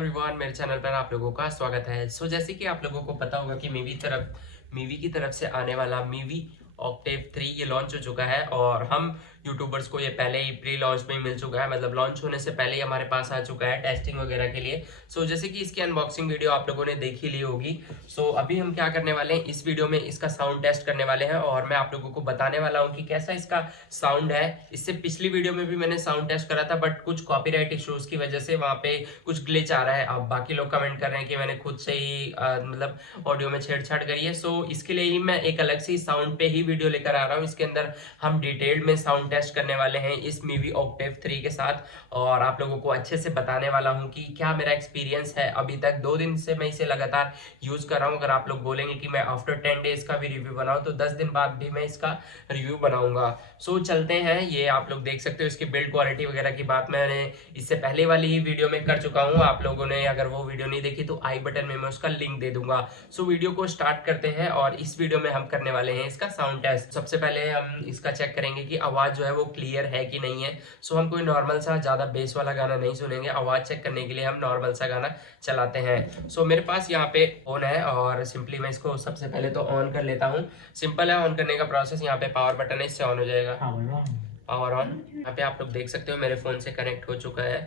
Everyone, मेरे channel पर आप लोगों का स्वागत है। जैसे कि आप लोगों को पता होगा कि मीवी की तरफ से आने वाला मीवी ऑक्टेव 3 ये लॉन्च हो चुका है और हम यूट्यूबर्स को ये पहले ही प्री लॉन्च में ही मिल चुका है, मतलब लॉन्च होने से पहले ही हमारे पास आ चुका है टेस्टिंग वगैरह के लिए। जैसे कि इसकी अनबॉक्सिंग वीडियो आप लोगों ने देख ही ली होगी। अभी हम क्या करने वाले हैं, इस वीडियो में इसका साउंड टेस्ट करने वाले हैं और मैं आप लोगों को बताने वाला हूँ कि कैसा इसका साउंड है। इससे पिछली वीडियो में भी मैंने साउंड टेस्ट करा था, बट कुछ कॉपीराइट इश्यूज की वजह से वहाँ पे कुछ ग्लिच आ रहा है। अब बाकी लोग कमेंट कर रहे हैं कि मैंने खुद से ही मतलब ऑडियो में छेड़छाड़ करी है। इसके लिए ही मैं एक अलग से साउंड पे ही वीडियो लेकर आ रहा हूँ। इसके अंदर हम डिटेल्ड में साउंड टेस्ट करने वाले हैं इस मीवी ऑक्टेव 3 के साथ और आप लोगों को अच्छे से बताने वाला हूं कि क्या मेरा एक्सपीरियंस है। अभी तक 2 दिन से मैं इसे लगातार यूज कर रहा हूं। अगर आप लोग बोलेंगे कि मैं आफ्टर 10 डेज का भी रिव्यू बनाऊं तो 10 दिन बाद भी मैं इसका रिव्यू बनाऊंगा। चलते हैं। ये आप लोग देख सकते हो, इसकी बिल्ड क्वालिटी वगैरह की बात मैंने इससे पहले वाली ही वीडियो में कर चुका हूं। आप लोगों ने अगर वो वीडियो नहीं देखी तो आई बटन में मैं उसका लिंक दे दूंगा। वीडियो को स्टार्ट करते हैं और इस वीडियो में हम करने वाले हैं इसका साउंड टेस्ट। सबसे पहले हम इसका चेक करेंगे कि आवाज जो है वो क्लियर है कि नहीं है। हम कोई नॉर्मल सा ज्यादा बेस वाला गाना नहीं सुनेंगे। आवाज चेक करने के लिए हम नॉर्मल सा गाना चलाते हैं। मेरे पास यहाँ पे ऑन है और सिंपली मैं इसको सबसे पहले तो ऑन कर लेता हूँ। सिंपल है ऑन करने का प्रोसेस। यहाँ पे पावर बटन है, इससे ऑन हो जाएगा। Power on. यहाँ पे आप लोग देख सकते हो मेरे फोन से कनेक्ट हो चुका है।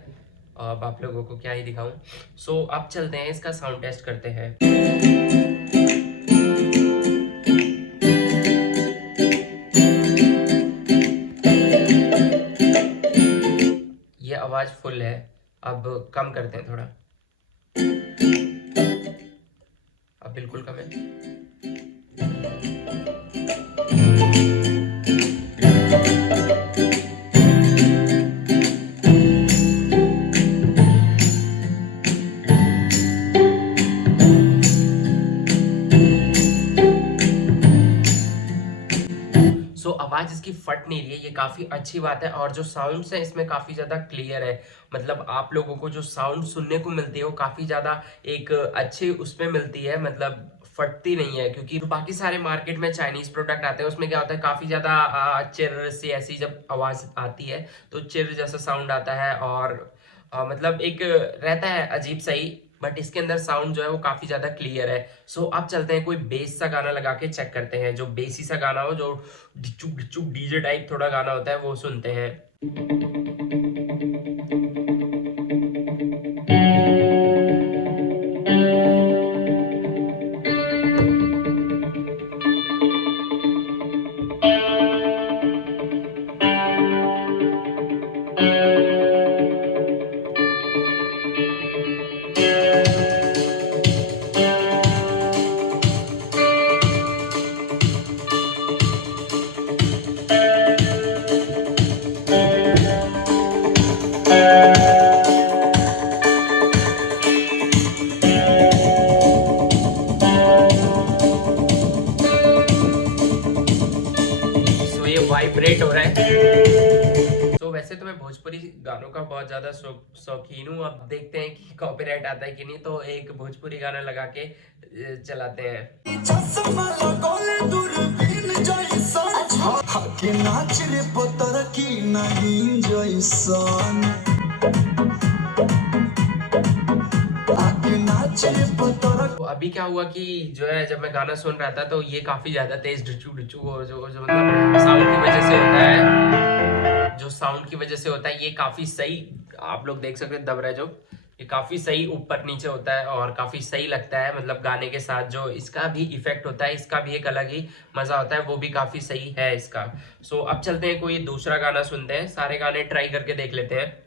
अब आप लोगों को क्या ही दिखाऊं। अब चलते हैं, इसका साउंड टेस्ट करते हैं। ये आवाज फुल है, अब कम करते हैं थोड़ा। अब बिल्कुल कम है। आवाज इसकी फट नहीं रही है, ये काफी अच्छी बात है। और जो साउंड्स है इसमें काफी ज्यादा क्लियर है, मतलब आप लोगों को जो साउंड सुनने को मिलती है वो काफी ज्यादा एक अच्छी उसमें मिलती है, मतलब फटती नहीं है। क्योंकि बाकी सारे मार्केट में चाइनीज प्रोडक्ट आते हैं उसमें क्या होता है, काफी ज्यादा चिर सी ऐसी जब आवाज आती है तो चिर जैसा साउंड आता है और मतलब एक रहता है अजीब सही। बट इसके अंदर साउंड जो है वो काफी ज्यादा क्लियर है। अब चलते हैं, कोई बेस सा गाना लगा के चेक करते हैं। जो बेसी सा गाना हो, जो डिचुक डिचुक डीजे टाइप थोड़ा गाना होता है, वो सुनते हैं। वाइब्रेट हो रहा है। वैसे तो मैं भोजपुरी गानों का बहुत ज्यादा शौकीन हूँ। अब देखते हैं कि कॉपीराइट आता है कि नहीं। तो एक भोजपुरी गाना लगा के चलाते हैं। तो अभी क्या हुआ कि जो है, जब मैं गाना सुन रहा था तो ये काफी ज्यादा तेज ढुचू ढुचू जो मतलब साउंड की वजह से होता है, जो साउंड की वजह से होता है, ये काफी सही आप लोग देख सकते हैं दब रहा है जो, ये काफी सही ऊपर नीचे होता है और काफी सही लगता है। मतलब गाने के साथ जो इसका भी इफेक्ट होता है, इसका भी एक अलग ही मजा होता है, वो भी काफी सही है इसका। अब चलते हैं, कोई दूसरा गाना सुनते हैं। सारे गाने ट्राई करके देख लेते हैं।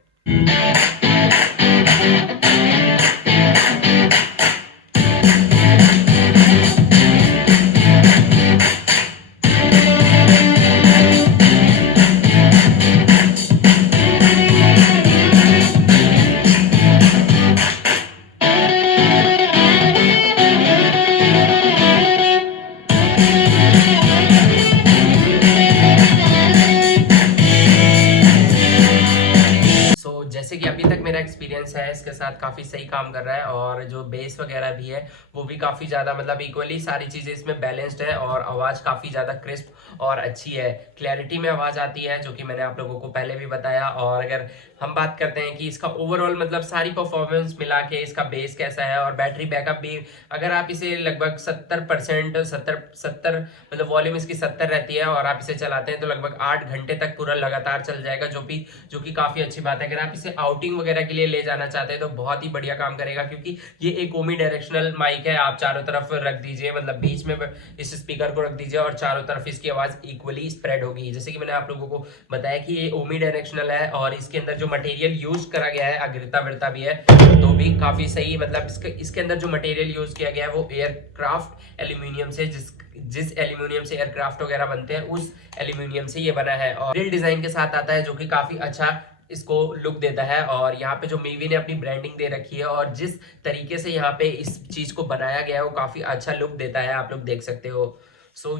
जैसे कि अभी तक मेरा एक्सपीरियंस है इसके साथ, काफी सही काम कर रहा है और जो बेस वगैरह भी है वो भी काफी ज्यादा, मतलब इक्वली सारी चीजें इसमें बैलेंस्ड है और आवाज काफी ज्यादा क्रिस्प और अच्छी है, क्लैरिटी में आवाज़ आती है, जो कि मैंने आप लोगों को पहले भी बताया। और अगर हम बात करते हैं कि इसका ओवरऑल मतलब सारी परफॉर्मेंस मिला के इसका बेस कैसा है और बैटरी बैकअप भी, अगर आप इसे लगभग 70% 70 मतलब वॉल्यूम इसकी 70 रहती है और आप इसे चलाते हैं तो लगभग 8 घंटे तक पूरा लगातार चल जाएगा, जो कि काफ़ी अच्छी बात है। अगर आप इसे आउटिंग वगैरह के लिए ले जाना चाहते हैं तो बहुत ही बढ़िया काम करेगा, क्योंकि ये एक ओमी डायरेक्शनल माइक है। आप चारों तरफ रख दीजिए, मतलब बीच में इस स्पीकर को रख दीजिए और चारों तरफ इसकी आवाज़ इक्वली स्प्रेड होगी। जैसे कि मैंने आप लोगों को बताया कि ये ओमी डायरेक्शनल है और इसके अंदर जो मटेरियल यूज करा गया है, अग्रिता विरता भी है तो भी काफ़ी सही, मतलब इसके अंदर जो मटेरियल यूज किया गया है वो एयरक्राफ्ट एल्यूमिनियम से, जिस एल्यूमिनियम से एयरक्राफ्ट वगैरह बनते हैं उस एल्यूमिनियम से ये बना है और रियल डिजाइन के साथ आता है, जो कि काफी अच्छा इसको लुक देता है। और यहाँ पे जो मीवी ने अपनी ब्रांडिंग दे रखी है और जिस तरीके से यहाँ पे इस चीज को बनाया गया है वो काफी अच्छा लुक देता है, आप लोग देख सकते हो।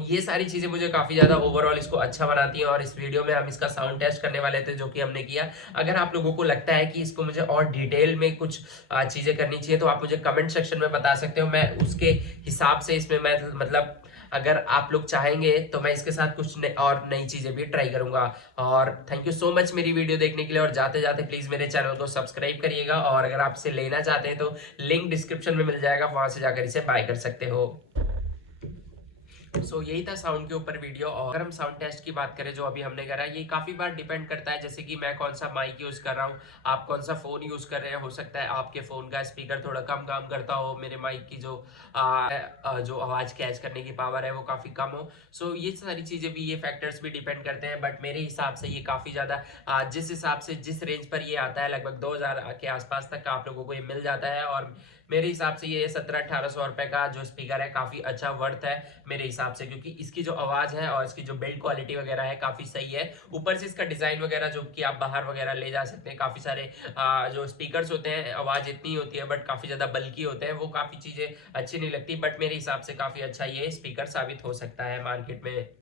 ये सारी चीजें मुझे काफी ज्यादा ओवरऑल इसको अच्छा बनाती हैं। और इस वीडियो में हम इसका साउंड टेस्ट करने वाले थे, जो कि हमने किया। अगर आप लोगों को लगता है कि इसको मुझे और डिटेल में कुछ चीजें करनी चाहिए तो आप मुझे कमेंट सेक्शन में बता सकते हो, मैं उसके हिसाब से इसमें मैं मतलब अगर आप लोग चाहेंगे तो मैं इसके साथ कुछ और नई चीजें भी ट्राई करूंगा। और थैंक यू सो मच मेरी वीडियो देखने के लिए। और जाते जाते प्लीज मेरे चैनल को सब्सक्राइब करिएगा और अगर आप इसे लेना चाहते हैं तो लिंक डिस्क्रिप्शन में मिल जाएगा, वहां से जाकर इसे बाय कर सकते हो। यही था साउंड के ऊपर वीडियो। और अगर हम साउंड टेस्ट की बात करें जो अभी हमने करा, ये काफी बार डिपेंड करता है, जैसे कि मैं कौन सा माइक यूज कर रहा हूँ, आप कौन सा फोन यूज कर रहे हैं। हो सकता है आपके फोन का स्पीकर थोड़ा कम काम करता हो, मेरे माइक की जो आवाज कैच करने की पावर है वो काफी कम हो। ये सारी चीजें भी, ये फैक्टर्स भी डिपेंड करते हैं। बट मेरे हिसाब से ये काफी ज्यादा जिस हिसाब से जिस रेंज पर ये आता है, लगभग 2000 के आसपास तक का आप लोगों को ये मिल जाता है। और मेरे हिसाब से ये 1700-1800 रुपए का जो स्पीकर है काफी अच्छा वर्थ है मेरे हिसाब से, क्योंकि इसकी जो आवाज है और इसकी जो बिल्ड क्वालिटी वगैरह है काफी सही है। ऊपर से इसका डिजाइन वगैरह जो कि आप बाहर वगैरह ले जा सकते हैं, काफी सारे जो स्पीकर्स होते हैं आवाज इतनी होती है बट काफी ज्यादा बल्कि होते हैं, वो काफी चीजें अच्छी नहीं लगती। बट मेरे हिसाब से काफी अच्छा ये स्पीकर साबित हो सकता है मार्केट में।